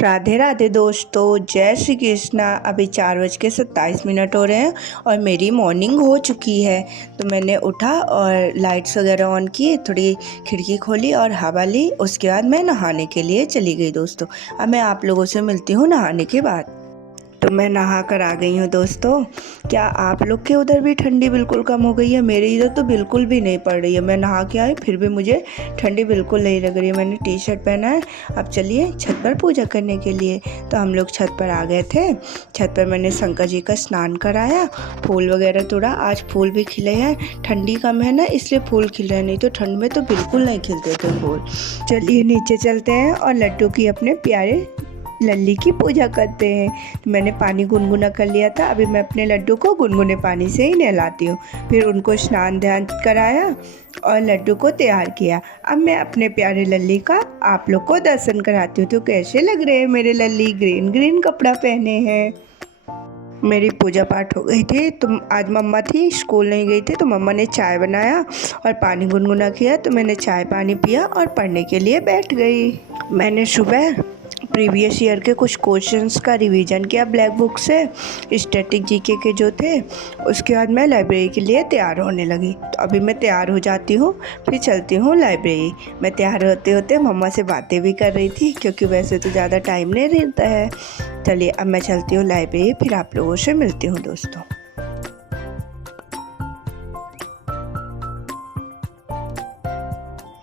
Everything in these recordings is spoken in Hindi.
राधे राधे दोस्तों, जय श्री कृष्णा। अभी 4:27 हो रहे हैं और मेरी मॉर्निंग हो चुकी है। तो मैंने उठा और लाइट्स वगैरह ऑन किए, थोड़ी खिड़की खोली और हवा ली। उसके बाद मैं नहाने के लिए चली गई दोस्तों। अब मैं आप लोगों से मिलती हूँ नहाने के बाद। तो मैं नहा कर आ गई हूँ दोस्तों। क्या आप लोग के उधर भी ठंडी बिल्कुल कम हो गई है? मेरे इधर तो बिल्कुल भी नहीं पड़ रही है। मैं नहा के आई फिर भी मुझे ठंडी बिल्कुल नहीं लग रही है। मैंने टी शर्ट पहना है। अब चलिए छत पर पूजा करने के लिए। तो हम लोग छत पर आ गए थे। छत पर मैंने शंकर जी का स्नान कराया, फूल वगैरह तोड़ा। आज फूल भी खिले हैं, ठंडी कम है ना इसलिए फूल खिल रहे हैं, नहीं तो ठंड में तो बिल्कुल नहीं खिलते थे फूल। चलिए नीचे चलते हैं और लड्डू की अपने प्यारे लल्ली की पूजा करते हैं। तो मैंने पानी गुनगुना कर लिया था। अभी मैं अपने लड्डू को गुनगुने पानी से ही नहलाती हूँ। फिर उनको स्नान ध्यान कराया और लड्डू को तैयार किया। अब मैं अपने प्यारे लल्ली का आप लोग को दर्शन कराती हूँ। तो कैसे लग रहे हैं मेरे लल्ली? ग्रीन ग्रीन कपड़ा पहने हैं। मेरी पूजा पाठ हो गई थी। तो आज मम्मा थी, स्कूल नहीं गई थी, तो मम्मा ने चाय बनाया और पानी गुनगुना किया। तो मैंने चाय पानी पिया और पढ़ने के लिए बैठ गई। मैंने सुबह प्रीवियस ईयर के कुछ क्वेश्चंस का रिवीजन किया ब्लैक बुक से, स्टैटिक जीके के जो थे। उसके बाद मैं लाइब्रेरी के लिए तैयार होने लगी। तो अभी मैं तैयार हो जाती हूँ, फिर चलती हूँ लाइब्रेरी। मैं तैयार होते होते मम्मा से बातें भी कर रही थी, क्योंकि वैसे तो ज़्यादा टाइम नहीं रहता है। चलिए अब मैं चलती हूँ लाइब्रेरी, फिर आप लोगों से मिलती हूँ दोस्तों।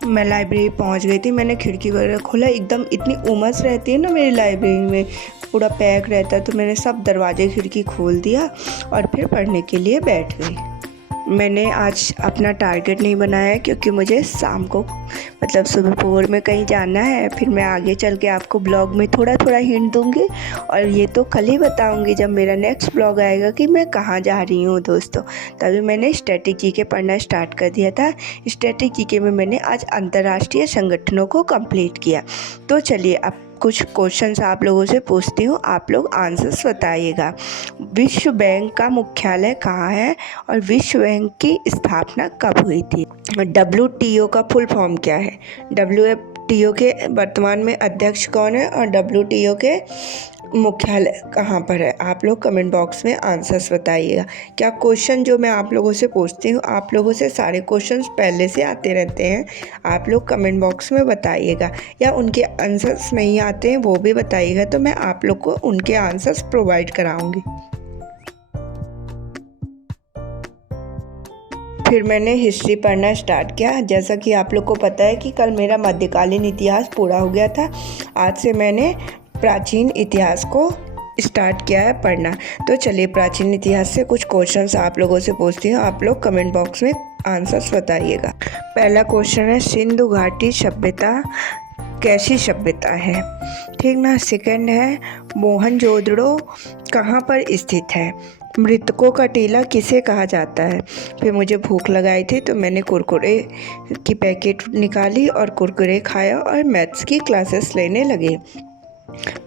मैं लाइब्रेरी पहुंच गई थी। मैंने खिड़की वगैरह खोला, एकदम इतनी उमस रहती है ना मेरी लाइब्रेरी में, पूरा पैक रहता है। तो मैंने सब दरवाजे खिड़की खोल दिया और फिर पढ़ने के लिए बैठ गई। मैंने आज अपना टारगेट नहीं बनाया है, क्योंकि मुझे शाम को मतलब सुबह भोर में कहीं जाना है। फिर मैं आगे चल के आपको ब्लॉग में थोड़ा थोड़ा हिंट दूंगी, और ये तो कल ही बताऊंगी जब मेरा नेक्स्ट ब्लॉग आएगा कि मैं कहाँ जा रही हूँ दोस्तों। तभी मैंने स्टैटिक जीके पढ़ना स्टार्ट कर दिया था। स्टैटिक जीके में मैंने आज अंतर्राष्ट्रीय संगठनों को कंप्लीट किया। तो चलिए अब कुछ क्वेश्चंस आप लोगों से पूछती हूँ, आप लोग आंसर्स बताइएगा। विश्व बैंक का मुख्यालय कहाँ है और विश्व बैंक की स्थापना कब हुई थी? WTO का फुल फॉर्म क्या है? WTO के वर्तमान में अध्यक्ष कौन है और WTO के मुख्यालय कहाँ पर है? आप लोग कमेंट बॉक्स में आंसर्स बताइएगा। क्या क्वेश्चन जो मैं आप लोगों से पूछती हूँ, आप लोगों से सारे क्वेश्चंस पहले से आते रहते हैं? आप लोग कमेंट बॉक्स में बताइएगा, या उनके आंसर्स नहीं आते हैं वो भी बताइएगा, तो मैं आप लोग को उनके आंसर्स प्रोवाइड कराऊंगी। फिर मैंने हिस्ट्री पढ़ना स्टार्ट किया। जैसा कि आप लोग को पता है कि कल मेरा मध्यकालीन इतिहास पूरा हो गया था। आज से मैंने प्राचीन इतिहास को स्टार्ट किया है पढ़ना। तो चलिए प्राचीन इतिहास से कुछ क्वेश्चंस आप लोगों से पूछती हूँ, आप लोग कमेंट बॉक्स में आंसर्स बताइएगा। पहला क्वेश्चन है, सिंधु घाटी सभ्यता कैसी सभ्यता है? ठीक ना। सेकंड है, मोहनजोदड़ो कहाँ पर स्थित है? मृतकों का टीला किसे कहा जाता है? फिर मुझे भूख लगाई थी तो मैंने कुरकुरे की पैकेट निकाली और कुरकुरे खाया और मैथ्स की क्लासेस लेने लगे।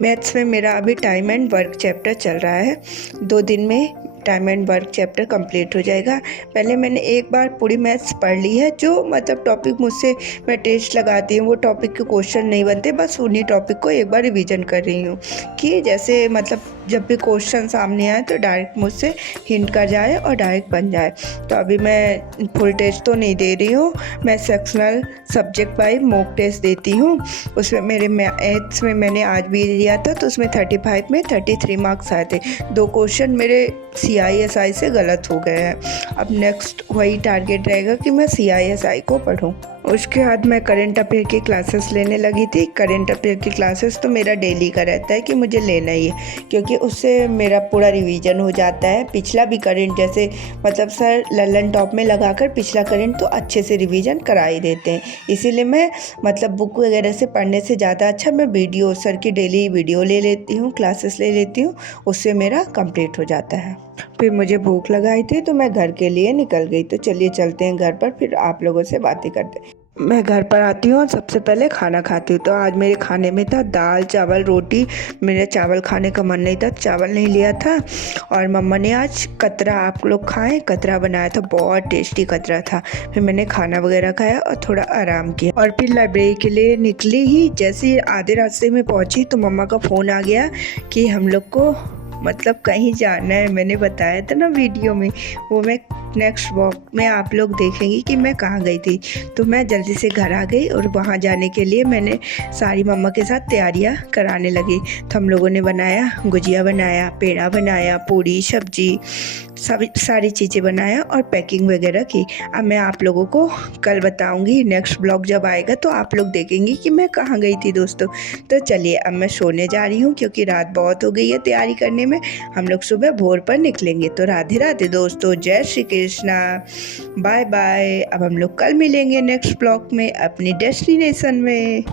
मैथ्स में मेरा अभी टाइम एंड वर्क चैप्टर चल रहा है। 2 दिन में time and work chapter complete हो जाएगा। पहले मैंने एक बार पूरी मैथ्स पढ़ ली है। जो मतलब टॉपिक मुझसे मैं टेस्ट लगाती हूँ वो टॉपिक के क्वेश्चन नहीं बनते, बस उन्हीं टॉपिक को एक बार रिवीजन कर रही हूँ, कि जैसे मतलब जब भी क्वेश्चन सामने आए तो डायरेक्ट मुझसे हिंट कर जाए और डायरेक्ट बन जाए। तो अभी मैं फुल टेस्ट तो नहीं दे रही हूँ, मैं sectional subject wise mock test देती हूँ। उसमें मेरे मैथ्स में मैंने आज भी दिया था, तो उसमें 35 में 33 मार्क्स आए थे। 2 क्वेश्चन मेरे CISI से गलत हो गए हैं। अब नेक्स्ट वही टारगेट रहेगा कि मैं CISI को पढूं। उसके बाद मैं करंट अफेयर की क्लासेस लेने लगी थी। करंट अफेयर की क्लासेस तो मेरा डेली का रहता है कि मुझे लेना ही है, क्योंकि उससे मेरा पूरा रिवीजन हो जाता है। पिछला भी करंट जैसे मतलब सर ललन टॉप में लगाकर पिछला करंट तो अच्छे से रिवीजन करा ही देते हैं। इसीलिए मैं मतलब बुक वगैरह से पढ़ने से ज़्यादा अच्छा मैं वीडियो सर की डेली वीडियो ले लेती हूँ, क्लासेस ले लेती हूँ, उससे मेरा कंप्लीट हो जाता है। फिर मुझे भूख लगाई थी तो मैं घर के लिए निकल गई। तो चलिए चलते हैं घर पर, फिर आप लोगों से बातें करते हैं। मैं घर पर आती हूँ और सबसे पहले खाना खाती हूँ। तो आज मेरे खाने में था दाल चावल रोटी। मेरा चावल खाने का मन नहीं था, चावल नहीं लिया था। और मम्मा ने आज कतरा, आप लोग खाएं, कतरा बनाया था, बहुत टेस्टी कतरा था। फिर मैंने खाना वगैरह खाया और थोड़ा आराम किया और फिर लाइब्रेरी के लिए निकली ही। जैसे ही आधे रास्ते में पहुँची तो मम्मा का फ़ोन आ गया कि हम लोग को मतलब कहीं जाना है। मैंने बताया था ना वीडियो में, वो मैं नेक्स्ट व्लॉग में आप लोग देखेंगे कि मैं कहाँ गई थी। तो मैं जल्दी से घर आ गई और वहाँ जाने के लिए मैंने सारी मम्मा के साथ तैयारियाँ कराने लगी। तो हम लोगों ने बनाया, गुजिया बनाया, पेड़ा बनाया, पूड़ी सब्जी सभी सारी चीज़ें बनाया और पैकिंग वगैरह की। अब मैं आप लोगों को कल बताऊंगी, नेक्स्ट ब्लॉग जब आएगा तो आप लोग देखेंगे कि मैं कहाँ गई थी दोस्तों। तो चलिए अब मैं सोने जा रही हूँ क्योंकि रात बहुत हो गई है तैयारी करने में। हम लोग सुबह भोर पर निकलेंगे। तो राधे राधे दोस्तों, जय श्री कृष्णा, बाय बाय। अब हम लोग कल मिलेंगे नेक्स्ट ब्लॉग में अपनी डेस्टिनेशन में।